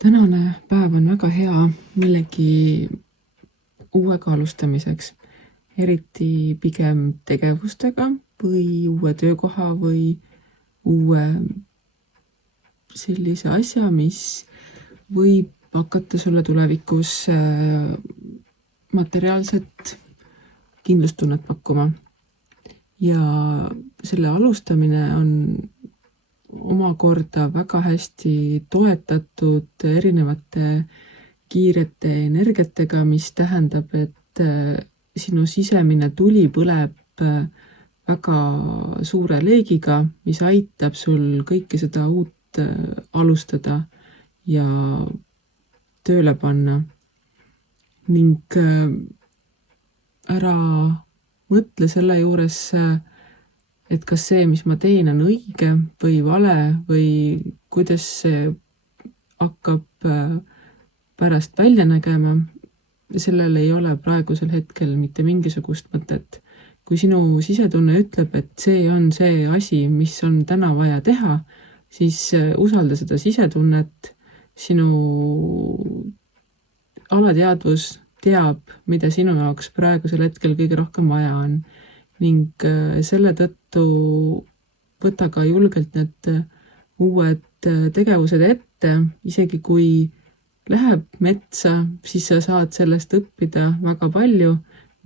Tänane päev on väga hea millegi uuega alustamiseks, eriti pigem tegevustega või uue töökoha või uue sellise asja, mis võib hakata sulle tulevikus materiaalset kindlustunnet pakkuma. Ja selle alustamine on omakorda väga hästi toetatud erinevate kiirete energiatega, mis tähendab, et sinu sisemine tuli põleb väga suure leegiga, mis aitab sul kõike seda uut alustada ja tööle panna. Ning ära mõtle selle juures, et kas see, mis ma teen, on õige või vale või kuidas see hakkab pärast välja nägema. Sellel ei ole praegusel hetkel mitte mingisugust mõtet. Kui sinu sisetunne ütleb, et see on see asi, mis on täna vaja teha, siis usalda seda sisetunnet. Sinu alateadvus teab, mida sinu jaoks praegusel hetkel kõige rohkem vaja on. Ning selle tõttu võta ka julgelt need uued tegevused ette, isegi kui läheb metsa, siis sa saad sellest õppida väga palju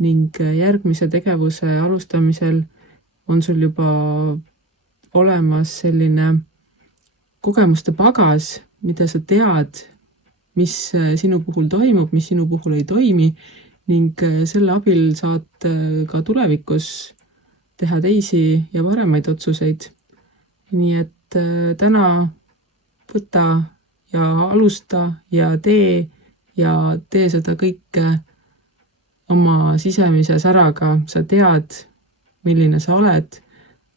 ning järgmise tegevuse alustamisel on sul juba olemas selline kogemuste pagas, mida sa tead, mis sinu puhul toimub, mis sinu puhul ei toimi, ning selle abil saad ka tulevikus teha teisi ja paremaid otsuseid. Nii et täna võta ja alusta ja tee seda kõike oma sisemise säraga. Sa tead, milline sa oled,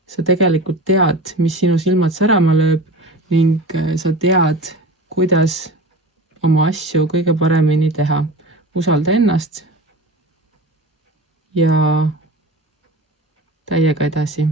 sa tegelikult tead, mis sinu silmad särama lööb ning sa tead, kuidas oma asju kõige paremini teha. Usalda ennast ja täiega edasi.